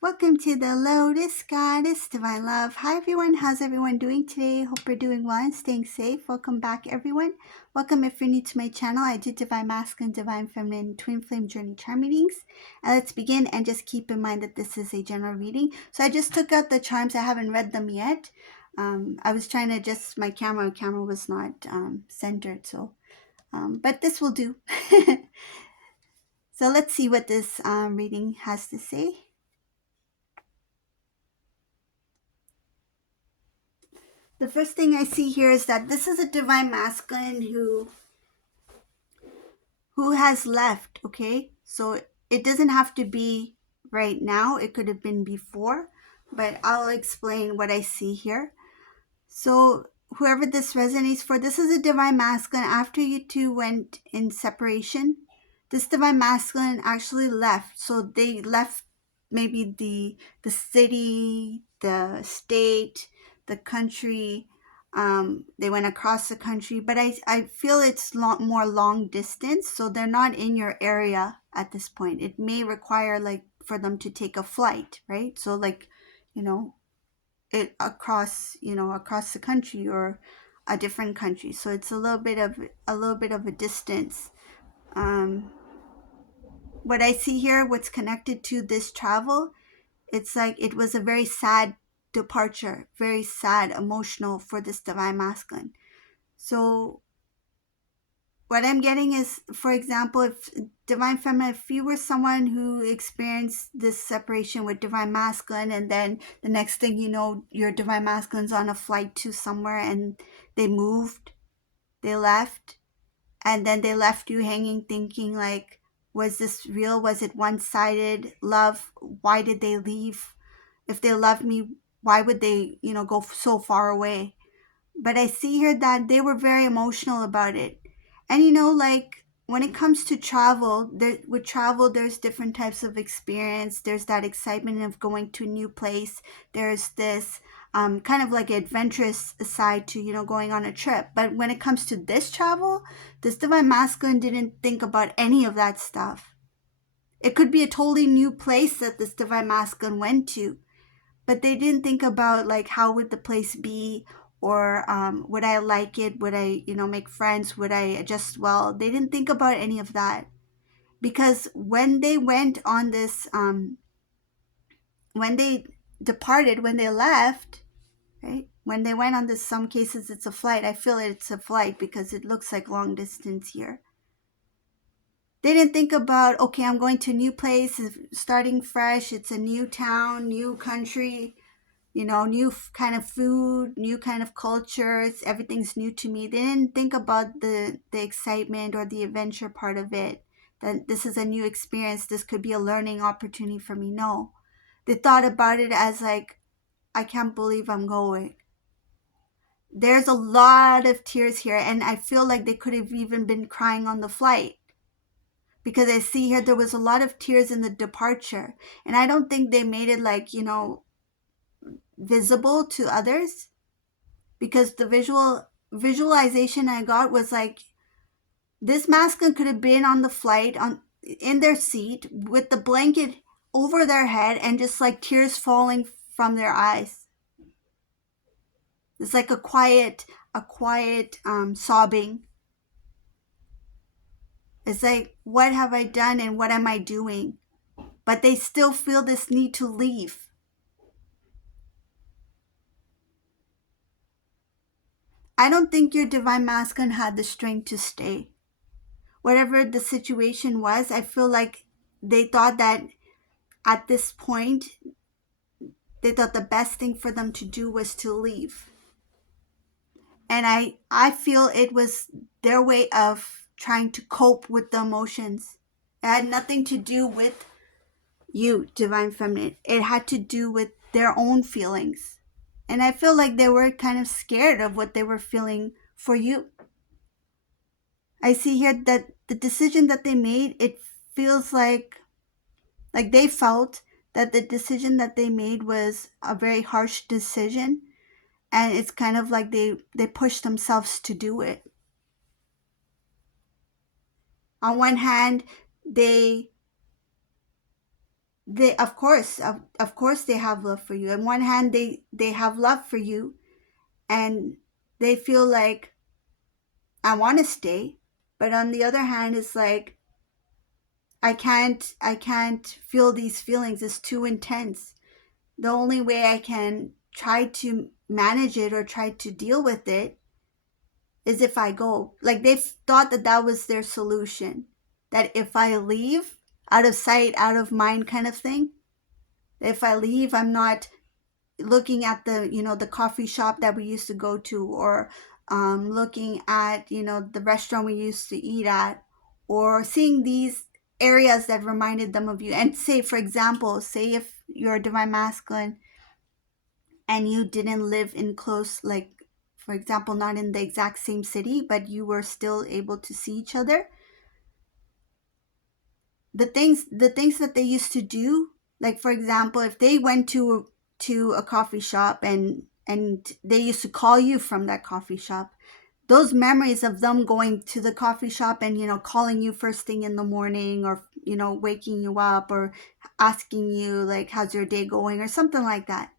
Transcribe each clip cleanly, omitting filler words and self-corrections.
Welcome to the Lotus Goddess Divine Love. Hi everyone, how's everyone doing today? Hope you're doing well and staying safe. Welcome back everyone. Welcome if you're new to my channel. I do Divine Masculine, Divine Feminine, Twin Flame Journey Charm readings. Let's begin, and just keep in mind that this is a general reading. So I just took out the charms. I haven't read them yet. I was trying to adjust my camera. Camera was not centered, so but this will do. So let's see what this reading has to say. The first thing I see here is that this is a divine masculine who has left, okay? So it doesn't have to be right now. It could have been before, but I'll explain what I see here. So whoever this resonates for, this is a divine masculine. After you two went in separation, this divine masculine actually left. So they left maybe the city, the state, the country. They went across the country, but I feel it's more long distance. So they're not in your area at this point. It may require like for them to take a flight, right? So like, you know, it across the country or a different country, so it's a little bit of a distance. What I see here, what's connected to this travel, it's like it was a very sad departure, very sad, emotional for this divine masculine. So what I'm getting is, for example, if divine feminine, if you were someone who experienced this separation with divine masculine, and then the next thing you know, your divine masculine's on a flight to somewhere and they moved, they left, and then they left you hanging thinking like, was this real? Was it one-sided love? Why did they leave? If they loved me, why would they, go so far away? But I see here that they were very emotional about it. And like when it comes to travel, with travel, there's different types of experience. There's that excitement of going to a new place. There's this kind of like adventurous side to, going on a trip. But when it comes to this travel, this divine masculine didn't think about any of that stuff. It could be a totally new place that this divine masculine went to, but they didn't think about like how would the place be, or would I like it, would I make friends, would I adjust well. They didn't think about any of that, because when they went on this when they departed, when they left, right, when they went on this, some cases it's a flight, I feel it's a flight because it looks like long distance here. They didn't think about, okay, I'm going to a new place, starting fresh, it's a new town, new country, new kind of food, new kind of cultures, everything's new to me. They didn't think about the excitement or the adventure part of it, that this is a new experience, this could be a learning opportunity for me. No, they thought about it as like, I can't believe I'm going. There's a lot of tears here, and I feel like they could have even been crying on the flight, because I see here there was a lot of tears in the departure, and I don't think they made it like, visible to others, because the visualization I got was like, this masculine could have been on the flight, in their seat with the blanket over their head, and just like tears falling from their eyes. It's like a quiet sobbing. It's like, what have I done and what am I doing? But they still feel this need to leave. I don't think your divine masculine had the strength to stay. Whatever the situation was, I feel like they thought that at this point, they thought the best thing for them to do was to leave. And I feel it was their way of trying to cope with the emotions. It had nothing to do with you, divine feminine. It had to do with their own feelings. And I feel like they were kind of scared of what they were feeling for you. I see here that the decision that they made, it feels like they felt that the decision that they made was a very harsh decision, and it's kind of like they pushed themselves to do it. On one hand, they they, of course they have love for you. On one hand, they have love for you, and they feel like, I want to stay. But on the other hand, it's like, I can't feel these feelings. It's too intense. The only way I can try to manage it or try to deal with it is if I go. Like, they thought that that was their solution. That if I leave, out of sight, out of mind kind of thing. If I leave, I'm not looking at the coffee shop that we used to go to, or looking at the restaurant we used to eat at, or seeing these areas that reminded them of you. And say, for example, say if you're a divine masculine and you didn't live in close, like, for example, not in the exact same city, but you were still able to see each other, the things that they used to do, like, for example, if they went to a coffee shop, and they used to call you from that coffee shop, those memories of them going to the coffee shop and calling you first thing in the morning, or waking you up, or asking you like, how's your day going, or something like that.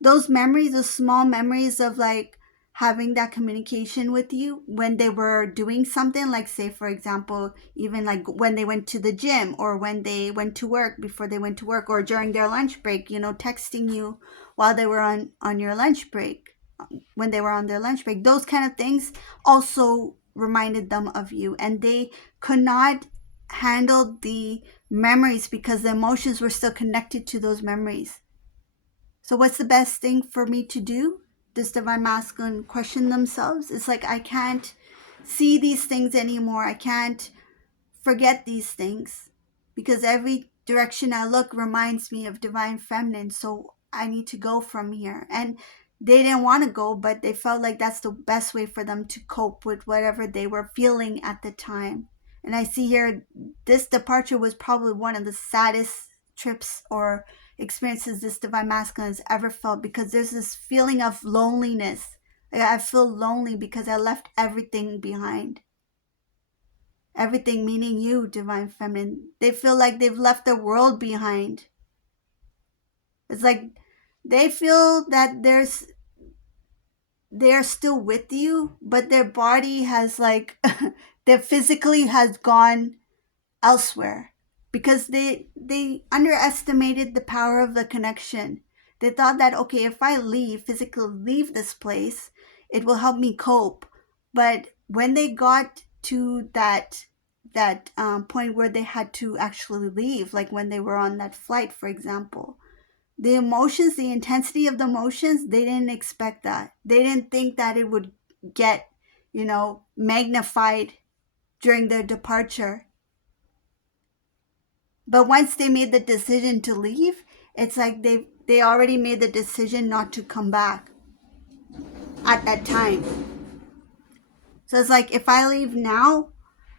Those memories, those small memories of like having that communication with you when they were doing something, like, say, for example, even like when they went to the gym, or when they went to work, before they went to work, or during their lunch break, texting you while they were on your lunch break, when they were on their lunch break. Those kind of things also reminded them of you, and they could not handle the memories because the emotions were still connected to those memories. So what's the best thing for me to do? This divine masculine question themselves. It's like, I can't see these things anymore. I can't forget these things, because every direction I look reminds me of divine feminine. So I need to go from here. And they didn't want to go, but they felt like that's the best way for them to cope with whatever they were feeling at the time. And I see here, this departure was probably one of the saddest trips or experiences this divine masculine has ever felt, because there's this feeling of loneliness. Like, I feel lonely because I left everything behind. Everything meaning you, divine feminine. They feel like they've left the world behind. It's like they feel that they're still with you, but their body has like their physically has gone elsewhere, because they underestimated the power of the connection. They thought that, okay, if I physically leave this place, it will help me cope. But when they got to that point where they had to actually leave, like when they were on that flight, for example, the emotions, the intensity of the emotions, they didn't expect that. They didn't think that it would get, magnified during their departure. But once they made the decision to leave, it's like they already made the decision not to come back at that time. So it's like, if I leave now,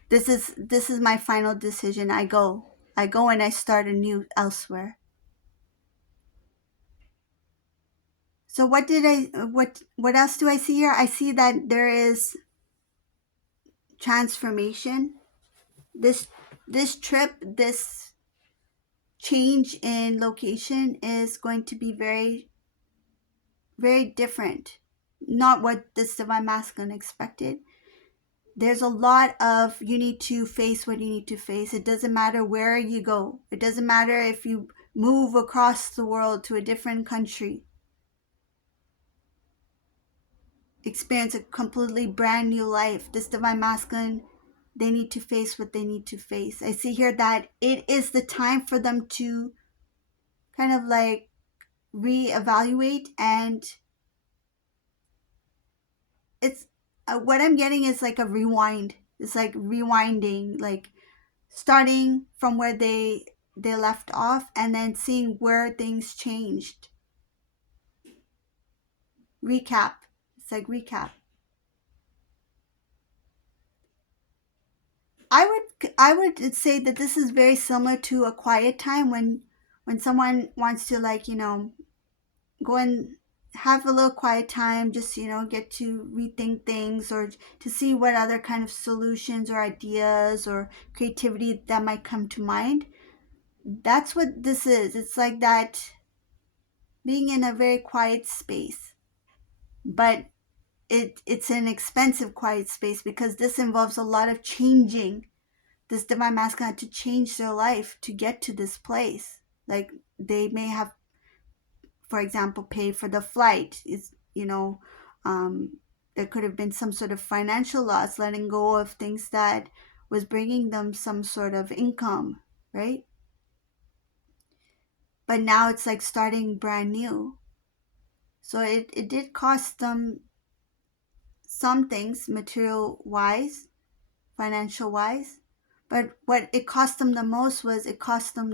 this is my final decision. I go. I go and I start anew elsewhere. So what else do I see here? I see that there is transformation. This trip, this change in location is going to be very, very different. Not what this divine masculine expected. There's a lot of, you need to face what you need to face. It doesn't matter where you go. It doesn't matter if you move across the world to a different country. Experience a completely brand new life. This divine masculine, they need to face what they need to face. I see here that it is the time for them to kind of like reevaluate, and it's what I'm getting is like a rewind. It's like rewinding, like starting from where they left off, and then seeing where things changed. Recap. It's like recap. I would say that this is very similar to a quiet time, when someone wants to, like, go and have a little quiet time, just get to rethink things, or to see what other kind of solutions or ideas or creativity that might come to mind. That's what this is. It's like that, being in a very quiet space, but it's an expensive quiet space because this involves a lot of changing. This divine masculine had to change their life to get to this place. Like, they may have, for example, paid for the flight. Um, there could have been some sort of financial loss, letting go of things that was bringing them some sort of income, right? But now it's like starting brand new. So it did cost them some things, material wise, financial wise. But what it cost them the most was it cost them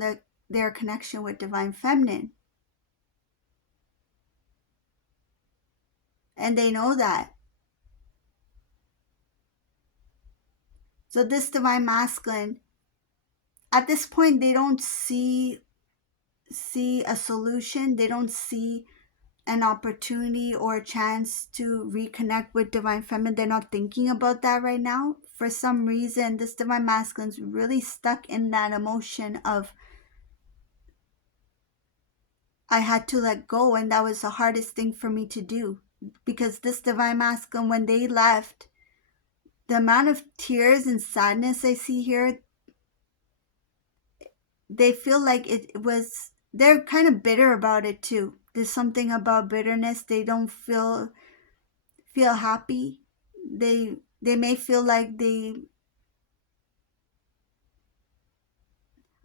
their connection with divine feminine. And they know that. So this divine masculine, at this point, they don't see a solution. They don't see an opportunity or a chance to reconnect with divine feminine. They're not thinking about that right now. For some reason, this divine masculine's really stuck in that emotion of, I had to let go, and that was the hardest thing for me to do. Because this divine masculine, when they left, the amount of tears and sadness I see here, they feel like it was, they're kind of bitter about it too. There's something about bitterness. They don't feel happy. They may feel like I'm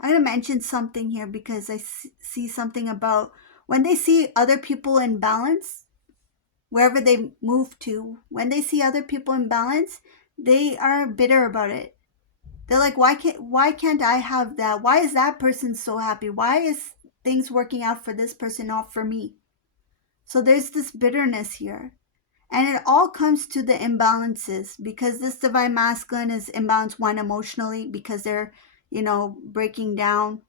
going to mention something here because I see something about when they see other people in balance, wherever they move to, when they see other people in balance, they are bitter about it. They're like, why can't I have that? Why is that person so happy? Why is things working out for this person, not for me? So there's this bitterness here. And it all comes to the imbalances, because this divine masculine is imbalanced, one, emotionally, because they're, breaking down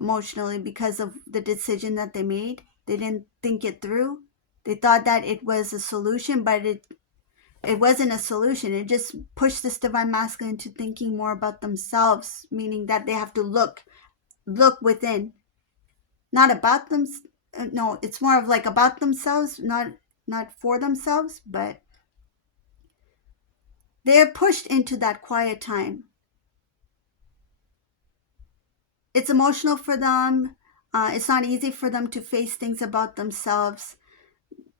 emotionally because of the decision that they made. They didn't think it through. They thought that it was a solution, but it wasn't a solution. It just pushed this divine masculine into thinking more about themselves, meaning that they have to look within, not about them. No, it's more of like about themselves, not for themselves, but they're pushed into that quiet time. It's emotional for them. It's not easy for them to face things about themselves,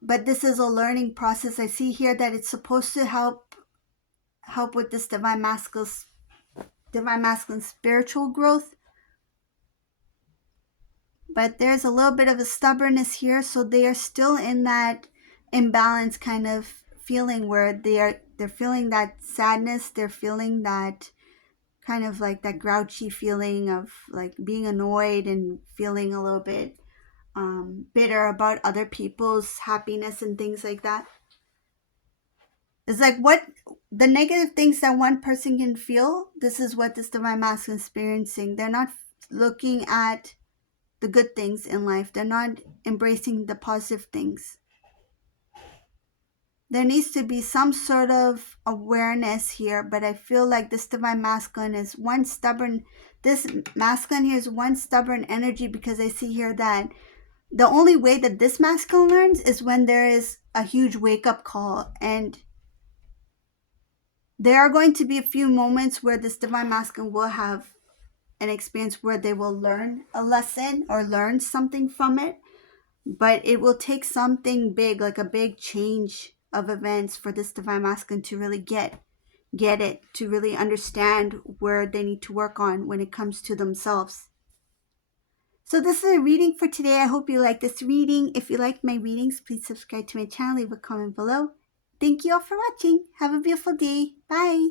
but this is a learning process. I see here that it's supposed to help with this divine masculine spiritual growth. But there's a little bit of a stubbornness here, so they are still in that imbalance kind of feeling where they're feeling that sadness, they're feeling that kind of like that grouchy feeling of like being annoyed and feeling a little bit bitter about other people's happiness and things like that. It's like what the negative things that one person can feel, this is what this divine masculine is experiencing. They're not looking at the good things in life. They're not embracing the positive things. There needs to be some sort of awareness here, but I feel like this divine masculine is one stubborn, this masculine here is one stubborn energy, because I see here that the only way that this masculine learns is when there is a huge wake-up call. And there are going to be a few moments where this divine masculine will have an experience where they will learn a lesson or learn something from it. But it will take something big, like a big change of events, for this divine masculine to really get it, to really understand where they need to work on when it comes to themselves. So this is a reading for today. I hope you like this reading. If you like my readings, please subscribe to my channel, leave a comment below. Thank you all for watching. Have a beautiful day. Bye.